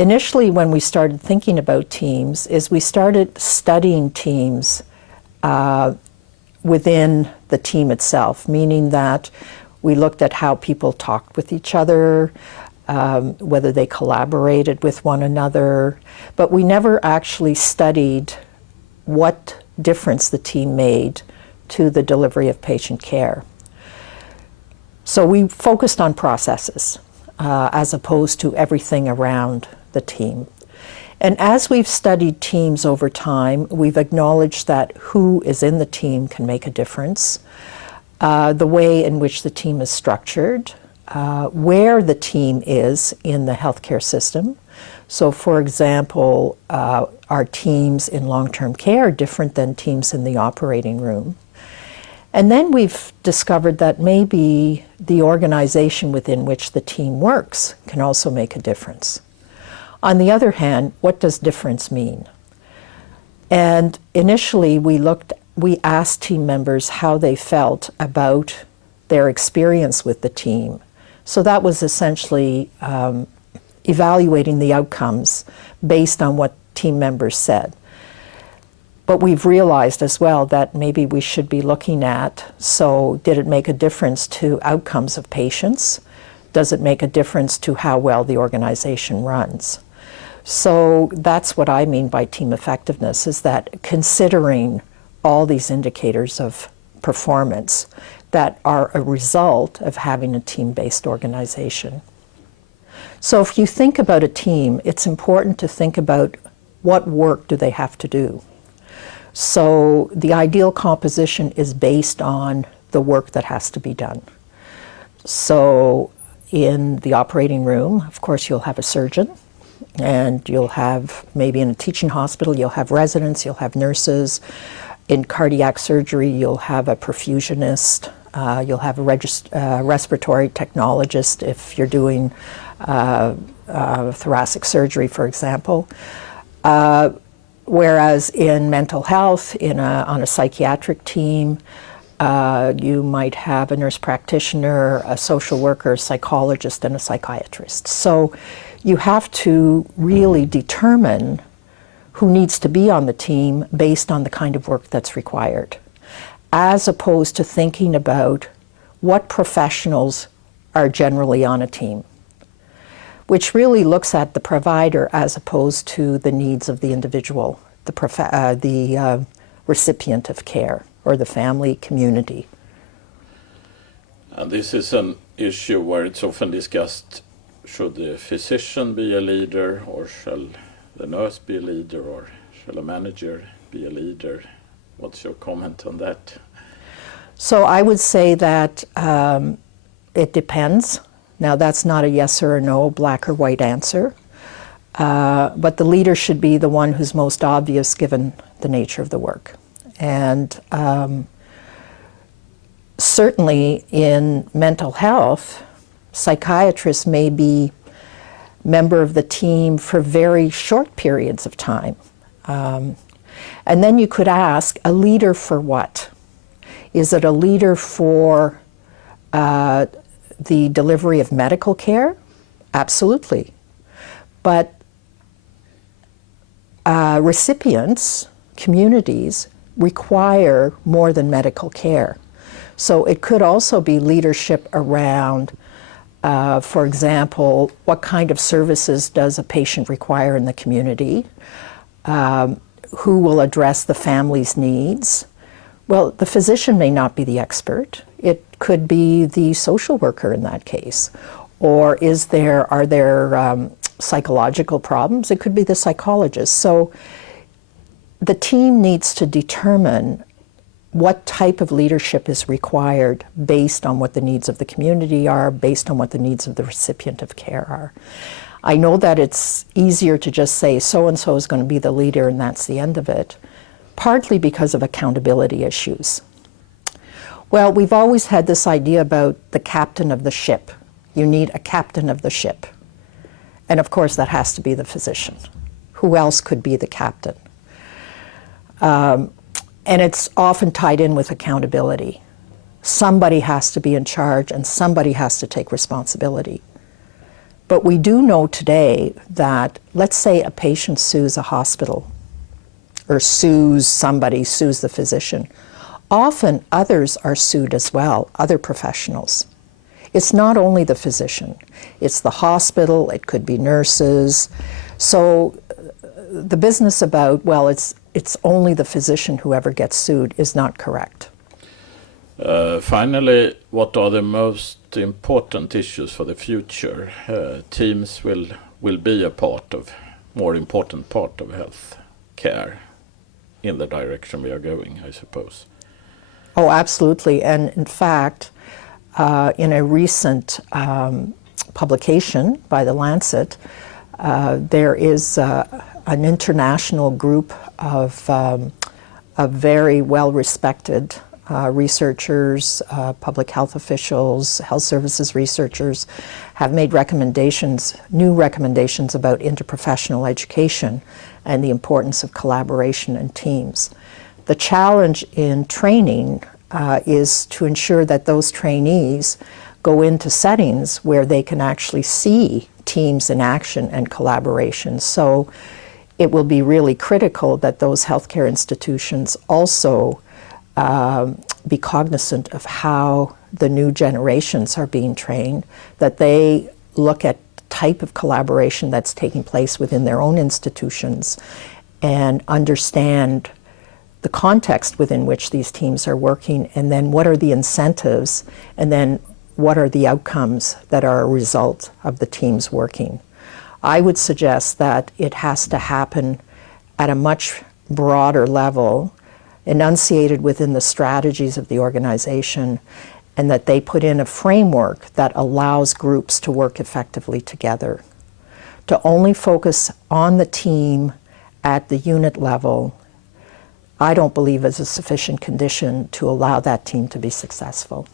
initially when we started thinking about teams is we started studying teams within the team itself, meaning that we looked at how people talked with each other, whether they collaborated with one another, but we never actually studied what difference the team made to the delivery of patient care. So we focused on processes as opposed to everything around the team. And as we've studied teams over time, we've acknowledged that who is in the team can make a difference, the way in which the team is structured, where the team is in the healthcare system. So for example, are teams in long-term care different than teams in the operating room? And then we've discovered that maybe the organization within which the team works can also make a difference. On the other hand, what does difference mean? And initially we asked team members how they felt about their experience with the team. So that was essentially evaluating the outcomes based on what team members said. But we've realized as well that maybe we should be looking at, so did it make a difference to outcomes of patients? Does it make a difference to how well the organization runs? So that's what I mean by team effectiveness, is that considering all these indicators of performance that are a result of having a team-based organization. So if you think about a team, it's important to think about what work do they have to do. So the ideal composition is based on the work that has to be done. So in the operating room, of course, you'll have a surgeon, and you'll have, maybe in a teaching hospital, you'll have residents, you'll have nurses. In cardiac surgery, you'll have a perfusionist, you'll have a respiratory technologist if you're doing thoracic surgery, for example. Whereas in mental health, on a psychiatric team, you might have a nurse practitioner, a social worker, a psychologist, and a psychiatrist. So you have to really determine who needs to be on the team based on the kind of work that's required, as opposed to thinking about what professionals are generally on a team, which really looks at the provider as opposed to the needs of the individual, the recipient of care, or the family community. And this is an issue where it's often discussed, should the physician be a leader, or shall the nurse be a leader, or shall a manager be a leader? What's your comment on that? So I would say that it depends. Now that's not a yes or a no, black or white answer. But the leader should be the one who's most obvious given the nature of the work. And certainly in mental health, psychiatrists may be member of the team for very short periods of time. And then you could ask, a leader for what? Is it a leader for the delivery of medical care? Absolutely. But recipients, communities, require more than medical care. So it could also be leadership around, for example, what kind of services does a patient require in the community? Who will address the family's needs? Well, the physician may not be the expert. It could be the social worker in that case. Or are there psychological problems? It could be the psychologist. So the team needs to determine what type of leadership is required based on what the needs of the community are, based on what the needs of the recipient of care are. I know that it's easier to just say so-and-so is going to be the leader and that's the end of it, partly because of accountability issues. Well, we've always had this idea about the captain of the ship. You need a captain of the ship. And of course that has to be the physician. Who else could be the captain? And it's often tied in with accountability. Somebody has to be in charge and somebody has to take responsibility. But we do know today that, let's say a patient sues a hospital or sues somebody, sues the physician. Often others are sued as well, other professionals. It's not only the physician, it's the hospital, it could be nurses. So the business about, well, it's only the physician who ever gets sued is not correct. Finally, what are the most important issues for the future? Teams will be a more important part of health care in the direction we are going, I suppose. Oh, absolutely. And in fact, in a recent publication by The Lancet, there is an international group of very well-respected researchers, public health officials, health services researchers have made new recommendations about interprofessional education and the importance of collaboration and teams. The challenge in training is to ensure that those trainees go into settings where they can actually see teams in action and collaboration. So it will be really critical that those healthcare institutions also be cognizant of how the new generations are being trained, that they look at the type of collaboration that's taking place within their own institutions and understand the context within which these teams are working, and then what are the incentives, and then what are the outcomes that are a result of the teams working. I would suggest that it has to happen at a much broader level, enunciated within the strategies of the organization, and that they put in a framework that allows groups to work effectively together. To only focus on the team at the unit level, I don't believe is a sufficient condition to allow that team to be successful.